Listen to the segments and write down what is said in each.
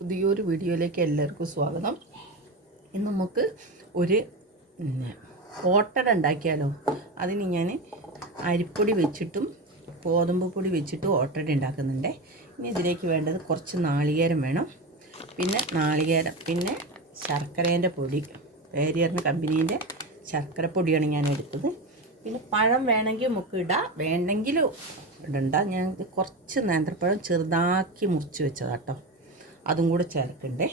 പുതിയൊരു വീഡിയോയിലേക്ക് എല്ലാവർക്കും സ്വാഗതം. ഇന്ന് നമുക്ക് ഒരു ഓട്ടട ഉണ്ടാക്കിയാലോ? അതിന് ഞാൻ അരിപ്പൊടി വെച്ചിട്ടും ഗോതമ്പ് പൊടി വെച്ചിട്ടും ഓട്ടട ഉണ്ടാക്കുന്നുണ്ട്. ഇനി ഇതിലേക്ക് വേണ്ടത് കുറച്ച് നാളികേരം വേണം. പിന്നെ നാളികേരം പിന്നെ ശർക്കരേന്റെ പൊടി വേരിയറിന്റെ കമ്പനീന്റെ ശർക്കര പൊടിയാണ് ഞാൻ എടുത്തത്. പിന്നെ പഴം വേണമെങ്കിൽ നമുക്ക് ഇടാം. വേണ്ടെങ്കിൽ ഇടണ്ട. ഞാൻ കുറച്ച് നേന്ത്രപ്പഴം ചെറുതാക്കി മുറിച്ച് വെച്ചതാട്ടോ. അതും കൂടെ ചേർക്കണ്ടേ.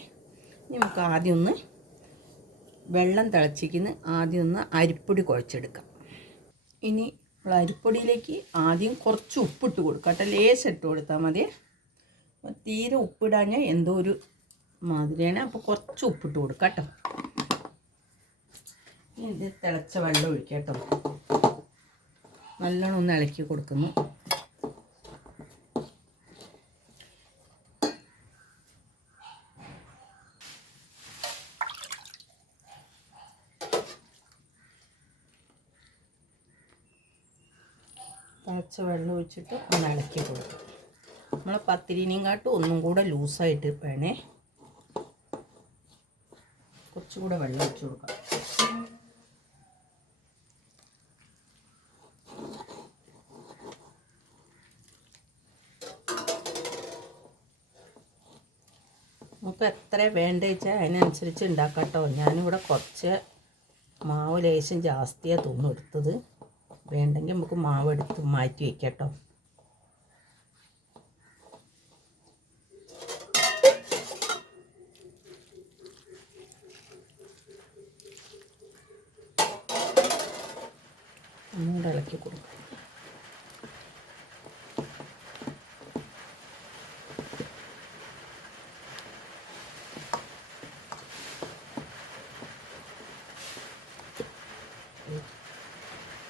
നമുക്ക് ആദ്യം ഒന്ന് വെള്ളം തിളച്ചിക്കുന്ന ആദ്യം ഒന്ന് അരിപ്പൊടി കുഴച്ചെടുക്കാം. ഇനി അരിപ്പൊടിയിലേക്ക് ആദ്യം കുറച്ച് ഉപ്പിട്ട് കൊടുക്കാം കേട്ടോ. ലേശം ഇട്ട് കൊടുത്താൽ മതി. തീരെ ഉപ്പിടാഞ്ഞ എന്തോ ഒരു മാതിരിയാണ്. അപ്പോൾ കുറച്ച് ഉപ്പിട്ട് കൊടുക്കാം കേട്ടോ. ഇത് തിളച്ച വെള്ളം ഒഴിക്കാം കേട്ടോ. നല്ലോണം ഒന്ന് ഇളക്കി കൊടുക്കുന്നു. തിളച്ച വെള്ളം ഒഴിച്ചിട്ട് ഒന്ന് ഇളക്കി കൊടുക്കും. നമ്മൾ പത്തിരിനെയും കാട്ടും ഒന്നും കൂടെ ലൂസായിട്ട് വേണേ കുറച്ചുകൂടെ വെള്ളം ഒഴിച്ചു കൊടുക്കാം. നമുക്ക് എത്ര വേണ്ട വെച്ചാൽ അതിനനുസരിച്ച് ഉണ്ടാക്കാം കേട്ടോ ഞാനിവിടെ കുറച്ച് മാവ് ലേശം ജാസ്തിയാണ് തുന്നെടുത്തത് വേണ്ടെങ്കിൽ നമുക്ക് മാവ് എടുത്ത് മാറ്റി വയ്ക്കാം കേട്ടോ ഇളക്കി കൊടുക്കും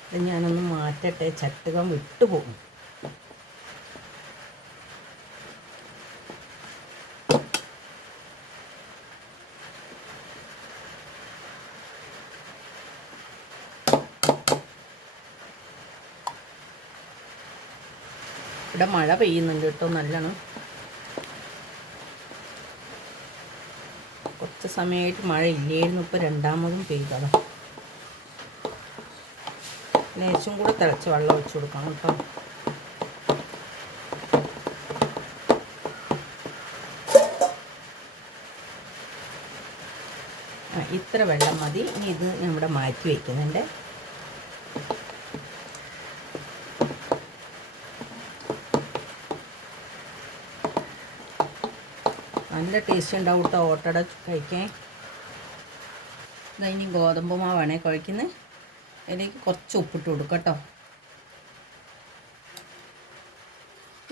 ഇത് മാറ്റട്ടെ ചട്ടുകം വിട്ടുപോകും ഇവിടെ മഴ പെയ്യുന്നുണ്ട് കേട്ടോ നല്ലോണം. കുറച്ച് സമയമായിട്ട് മഴ ഇല്ലായിരുന്നു ഇപ്പോൾ രണ്ടാമതും പെയ്തതാണ് ലേശം കൂടെ തിളച്ച് വെള്ളം ഒഴിച്ചു കൊടുക്കണം കേട്ടോ. ഇത്ര വെള്ളം മതി. ഇനി ഇത് നമ്മുടെ മാറ്റി വയ്ക്കുന്നുണ്ട് നല്ല ടേസ്റ്റ് ഉണ്ടാവും കേട്ടോ ഓട്ടട കഴിക്കാൻ. ഇനി ഗോതമ്പ് മാവാണേ കഴിക്കുന്നത് അതിലേക്ക് കുറച്ച് ഉപ്പിട്ട് കൊടുക്കും കേട്ടോ.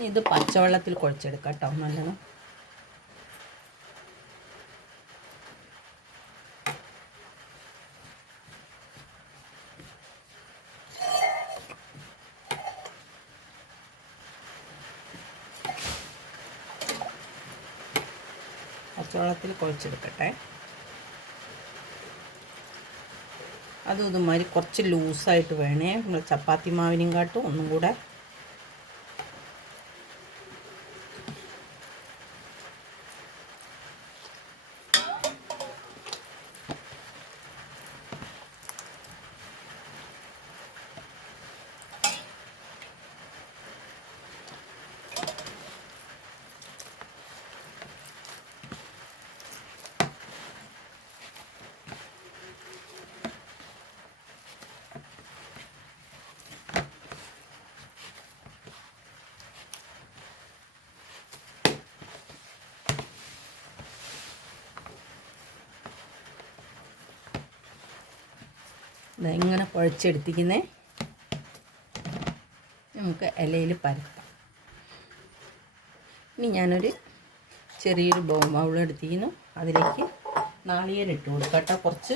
ഇത് പച്ചവെള്ളത്തിൽ കുഴച്ചെടുക്കാം കേട്ടോ നല്ലോണം. പച്ചവെള്ളത്തിൽ കുഴച്ചെടുക്കട്ടെ. അതും ഇതുമാതിരി കുറച്ച് ലൂസായിട്ട് വേണേ. നമ്മൾ ചപ്പാത്തി മാവിനും കാട്ടും ഒന്നും കൂടെ ഇങ്ങനെ കുഴച്ചെടുത്തിക്കുന്നേ നമുക്ക് ഇലയിൽ പരത്താം. ഇനി ഞാനൊരു ചെറിയൊരു ബൗൾ എടുത്തിരിക്കുന്നു. അതിലേക്ക് നാളികേരം ഇട്ട് കൊടുക്കാം കേട്ടോ. കുറച്ച്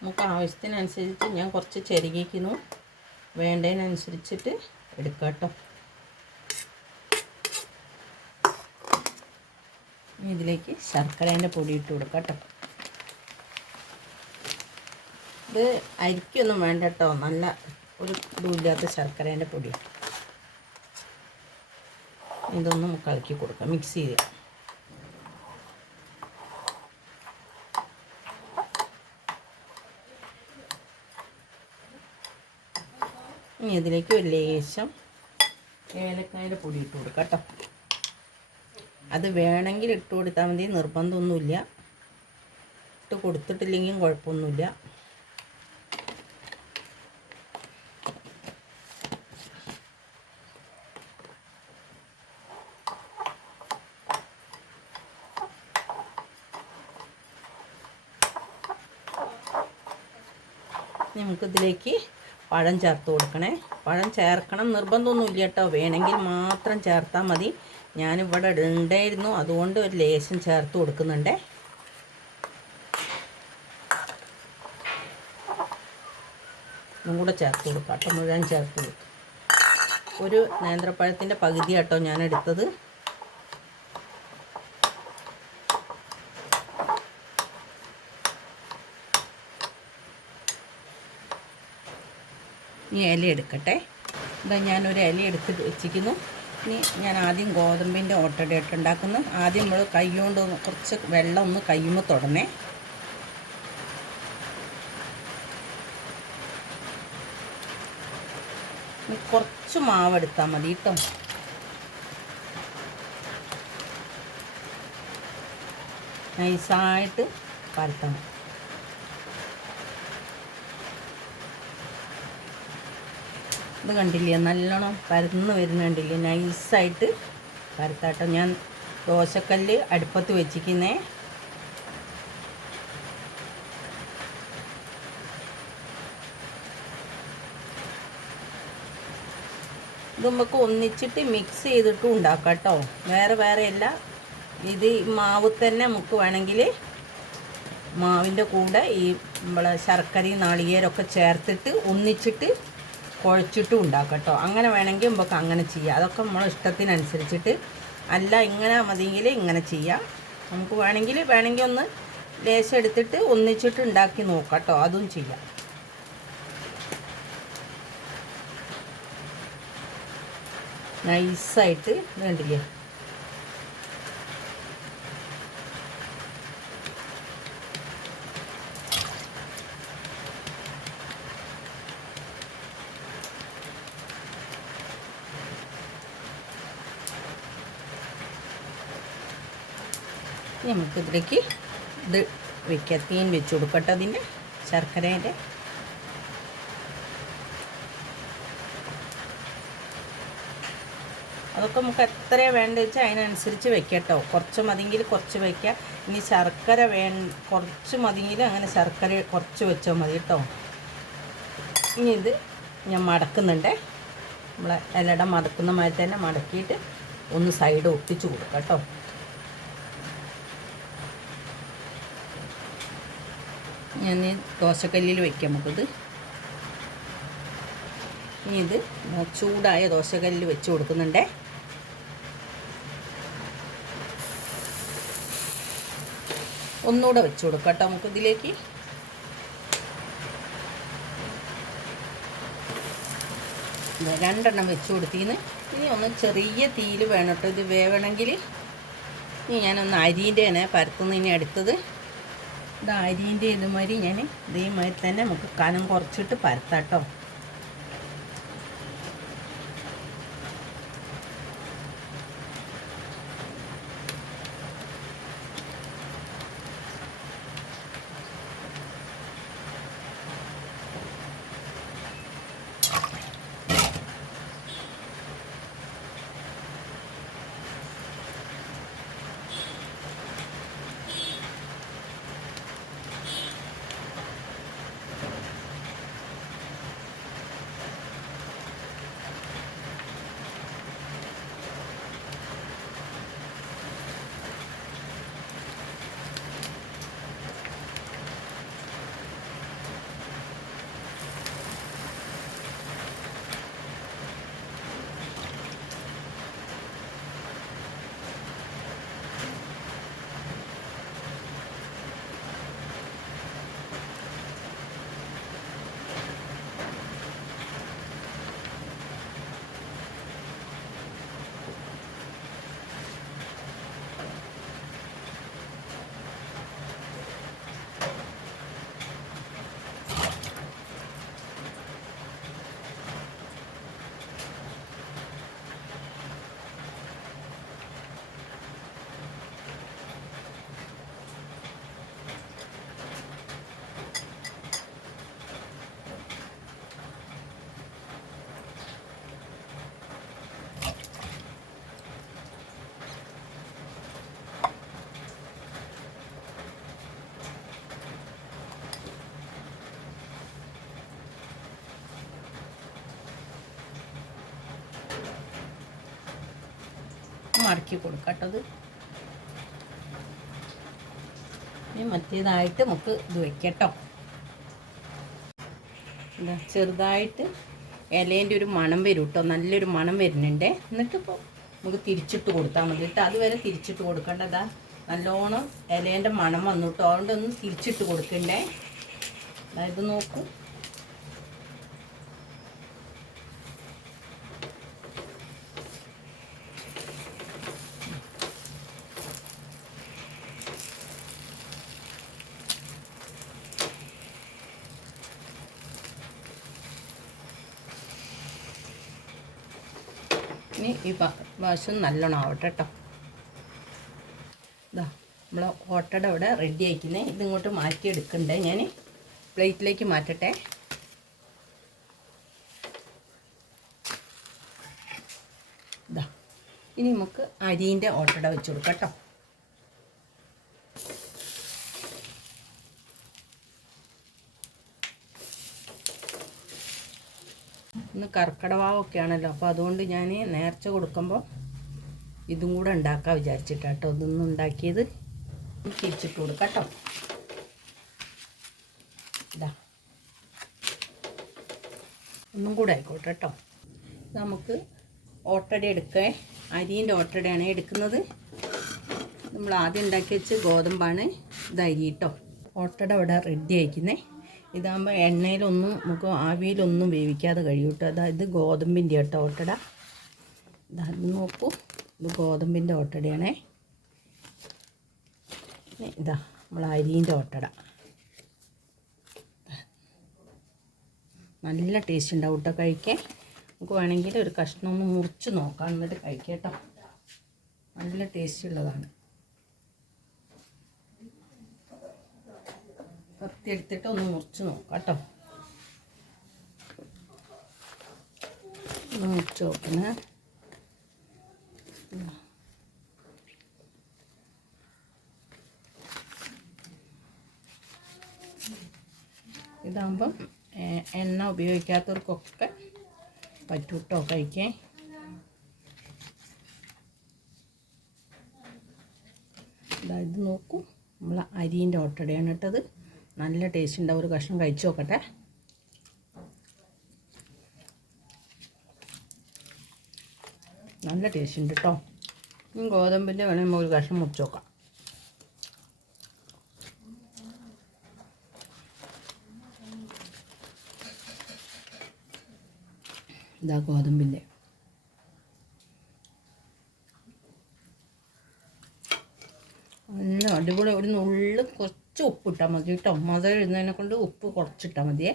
നമുക്ക് ആവശ്യത്തിനനുസരിച്ച് ഞാൻ കുറച്ച് ചെരുകിക്കുന്നു വേണ്ടതിനനുസരിച്ചിട്ട് എടുക്കാം കേട്ടോ. ഇനി ഇതിലേക്ക് ശർക്കരേന്റെ പൊടി ഇട്ട് കൊടുക്കാം കേട്ടോ. ഇത് അരിക്കൊന്നും വേണ്ട കേട്ടോ നല്ല ഒരു ഇതുമില്ലാത്ത ശർക്കരേന്റെ പൊടി. ഇതൊന്ന് കലക്കി കൊടുക്കാം. മിക്സ് ചെയ്ത് ഇനി ഇതിലേക്ക് ഒരു ലേശം ഏലക്കായുടെ പൊടി ഇട്ട് കൊടുക്കാം കേട്ടോ അത് വേണമെങ്കിൽ ഇട്ട് കൊടുത്താൽ മതി. നിർബന്ധമൊന്നുമില്ല. ഇട്ട് കൊടുത്തിട്ടില്ലെങ്കിലും കുഴപ്പമൊന്നുമില്ല. നമുക്കിതിലേക്ക് പഴം ചേർത്ത് കൊടുക്കണേ. പഴം ചേർക്കണം. നിർബന്ധമൊന്നുമില്ല കേട്ടോ. വേണമെങ്കിൽ മാത്രം ചേർത്താൽ മതി. ഞാനിവിടെ ഉണ്ടായിരുന്നു അതുകൊണ്ട് ഒരു ലേശം ചേർത്ത് കൊടുക്കുന്നുണ്ടേ. ഒന്നും കൂടെ ചേർത്ത് കൊടുക്കാം. കേട്ടോ. മുഴുവൻ ചേർത്ത് കൊടുക്കും. ഒരു നേന്ത്രപ്പഴത്തിന്റെ പകുതി കേട്ടോ ഞാൻ എടുത്തത് ഇനി ഇല എടുക്കട്ടെ. ഇതാ ഞാനൊരു ഇല എടുത്ത് വെച്ചിരിക്കുന്നു. ഇനി ഞാൻ ആദ്യം ഗോതമ്പിന്റെ ഓട്ടടയിട്ട് ഉണ്ടാക്കുന്നു. ആദ്യം നമ്മൾ കൈ കൊണ്ട് കുറച്ച് വെള്ളം ഒന്ന് കയ്യുമ്പോൾ തുടങ്ങേ കുറച്ച് മാവ് എടുത്താൽ മതി കേട്ടോ. നൈസായിട്ട് പരത്തണം ഇത് കണ്ടില്ലേ? നല്ലോണം പരന്ന് വരുന്ന കണ്ടില്ലേ? നൈസായിട്ട് പരത്താട്ടോ. ഞാൻ ദോശക്കല്ല് അടുപ്പത്ത് വെച്ചിരിക്കുന്നേ. ഇത് നമുക്ക് ഒന്നിച്ചിട്ട് മിക്സ് ചെയ്തിട്ടും ഉണ്ടാക്കാം കേട്ടോ വേറെ വേറെ അല്ല. ഇത് മാവ് തന്നെ നമുക്ക് വേണമെങ്കിൽ മാവിന്റെ കൂടെ ഈ നമ്മളെ ശർക്കരയും നാളികേരമൊക്കെ ചേർത്തിട്ട് ഒന്നിച്ചിട്ട് കുഴച്ചിട്ടും ഉണ്ടാക്കാം കേട്ടോ. അങ്ങനെ വേണമെങ്കിൽ നമുക്ക് അങ്ങനെ ചെയ്യാം. അതൊക്കെ നമ്മളെ ഇഷ്ടത്തിനനുസരിച്ചിട്ട് അല്ല ഇങ്ങനെ മതിയെങ്കിൽ ഇങ്ങനെ ചെയ്യാം. നമുക്ക് വേണമെങ്കിൽ വേണമെങ്കിൽ ഒന്ന് ലേശം എടുത്തിട്ട് ഒന്നിച്ചിട്ട് ഉണ്ടാക്കി നോക്കാം കേട്ടോ. അതും ചെയ്യാം. നൈസായിട്ട് ഇത് നമുക്കിതിലേക്ക് ഇത് വെക്കാം തീൻ വെച്ച് കൊടുക്കട്ടെ അതിന്റെ ശർക്കരേന്റെ. അതൊക്കെ നമുക്ക് എത്ര വേണ്ട വെച്ചാൽ അതിനനുസരിച്ച് വെക്കട്ടോ കുറച്ച് മതിയെങ്കിൽ കുറച്ച് വയ്ക്കാം ഇനി ശർക്കര വേ കുറച്ച് മതിയെങ്കിൽ അങ്ങനെ ശർക്കര കുറച്ച് വെച്ചാൽ മതി കേട്ടോ. ഇനി ഇത് ഞാൻ മടക്കുന്നുണ്ട്. നമ്മളെ ഇലട മടക്കുന്ന മാതിരി തന്നെ മടക്കിയിട്ട് ഒന്ന് സൈഡ് ഒട്ടിച്ച് കൊടുക്കാം കേട്ടോ. ഞാൻ ദോശക്കല്ലിൽ വയ്ക്കാം നമുക്കിത്. ഇനി ഇത് ചൂടായ ദോശക്കല്ലിൽ വെച്ച് കൊടുക്കുന്നുണ്ടേ. ഒന്നുകൂടെ വെച്ച് കൊടുക്കാം കേട്ടോ നമുക്ക് ഇതിലേക്ക് രണ്ടെണ്ണം വെച്ച് കൊടുത്തിന്ന്. ഇനി ഒന്ന് ചെറിയ തീയിൽ വേണം കേട്ടോ ഇത് വേവണമെങ്കിൽ. ഇനി ഞാനൊന്ന് അരീന്റെ തന്നെ പരത്തുന്നതിന് അടുത്തത്. ഇത് അരീന്റെ ഇതുമാതിരി ഞാൻ ഇതേമാതിരി തന്നെ നമുക്ക് കനം കുറച്ചിട്ട് പരത്താം മടക്കി കൊടുക്കട്ടത് ഇനി മറ്റേതായിട്ട് നമുക്ക് ഇത് വെക്കട്ടോ ചെറുതായിട്ട് ഇലേന്റെ ഒരു മണം വരും കേട്ടോ. നല്ലൊരു മണം വരുന്നുണ്ട്. എന്നിട്ടിപ്പോൾ നമുക്ക് തിരിച്ചിട്ട് കൊടുത്താൽ മതി കേട്ടോ. അതുവരെ തിരിച്ചിട്ട് കൊടുക്കേണ്ടതാ നല്ലോണം ഇലേന്റെ മണം വന്നു കേട്ടോ. അതുകൊണ്ട് ഒന്ന് തിരിച്ചിട്ട് കൊടുക്കണ്ടേ. അതായത് നോക്കൂ. ഇനി ഈ വശം നല്ലോണം ആവട്ടെ കേട്ടോ ഇതാ നമ്മൾ ഓട്ടയുടെ ഇവിടെ റെഡി ആയിക്കുന്നേ. ഇതിങ്ങോട്ട് മാറ്റിയെടുക്കണ്ടേ ഞാൻ പ്ലേറ്റിലേക്ക് മാറ്റട്ടെ. ഇതാ ഇനി നമുക്ക് അരീന്റെ ഓട്ടട വെച്ച് കൊടുക്കാം കേട്ടോ ഇന്ന് കർക്കിടവാവൊക്കെ ആണല്ലോ അപ്പോൾ അതുകൊണ്ട് ഞാൻ നേർച്ച കൊടുക്കുമ്പോൾ ഇതും കൂടെ ഉണ്ടാക്കാൻ വിചാരിച്ചിട്ടാട്ടോ ഇതൊന്നും ഉണ്ടാക്കിയത്. തിരിച്ചിട്ട് കൊടുക്കാം കേട്ടോ. ഇതാ. ഒന്നും കൂടെ ആയിക്കോട്ടെ കേട്ടോ. നമുക്ക് ഓട്ടട എടുക്കേ. അരിന്റെ ഓട്ടടയാണ് എടുക്കുന്നത്. നമ്മൾ ആദ്യം ഉണ്ടാക്കി വെച്ച് ഗോതമ്പാണ് ഇത് അരി കേട്ടോ. ഓട്ടട ഇവിടെ റെഡി ആയിക്കുന്നേ. ഇതാകുമ്പോൾ എണ്ണയിലൊന്നും നമുക്ക് ആവിയിലൊന്നും വേവിക്കാതെ കഴിയും കേട്ടോ അതായത് ഗോതമ്പിന്റെ കേട്ടോ ഓട്ടട. ഇതാത് നോക്കൂ. ഇത് ഗോതമ്പിന്റെ ഓട്ടടയാണേ. ഇതാ നമ്മൾ അരീന്റെ ഓട്ടട. നല്ല ടേസ്റ്റ് ഉണ്ടാവും കേട്ടോ കഴിക്കാൻ. നമുക്ക് വേണമെങ്കിൽ ഒരു കഷ്ണം ഒന്ന് മുറിച്ച് നോക്കാം. എന്നിട്ട് കഴിക്കാം കേട്ടോ നല്ല ടേസ്റ്റ് ഉള്ളതാണ്. എടുത്തിട്ട് ഒന്ന് മുറിച്ച് നോക്കാം കേട്ടോ. മുറിച്ച് നോക്കണേ. ഇതാകുമ്പം എണ്ണ ഉപയോഗിക്കാത്തവർക്കൊക്കെ പറ്റൂട്ടോ കഴിക്കാൻ. ഇതാ ഇത് നോക്കൂ. നമ്മൾ അരീന്റെ ഓട്ടടയാണ് ഇട്ടത്. നല്ല ടേസ്റ്റ് ഉണ്ടാവും ഒരു കഷ്ണം കഴിച്ചു നോക്കട്ടെ. നല്ല ടേസ്റ്റ് ഉണ്ട് കേട്ടോ ഗോതമ്പിന്റെ വേണമെങ്കിൽ നമുക്ക് ഒരു കഷ്ണം മുറിച്ച് നോക്കാം. ഇതാ ഗോതമ്പിന്റെ നല്ല അടിപൊളി ഒരു നുള്ളു കുറച്ച് ഉപ്പ് ഇട്ടാൽ മതി കേട്ടോ. മധുരം ഇടുന്നതിനെ കൊണ്ട് ഉപ്പ് കുറച്ചിട്ടാൽ മതിയേ.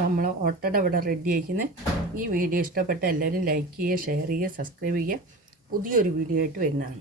നമ്മൾ ഓട്ടട ഇവിടെ റെഡി ആയിരിക്കുന്നത് ഈ വീഡിയോ ഇഷ്ടപ്പെട്ട എല്ലാവരും ലൈക്ക് ചെയ്യുക ഷെയർ ചെയ്യുക സബ്സ്ക്രൈബ് ചെയ്യുക. പുതിയൊരു വീഡിയോ ആയിട്ട് വരുന്നതാണ്.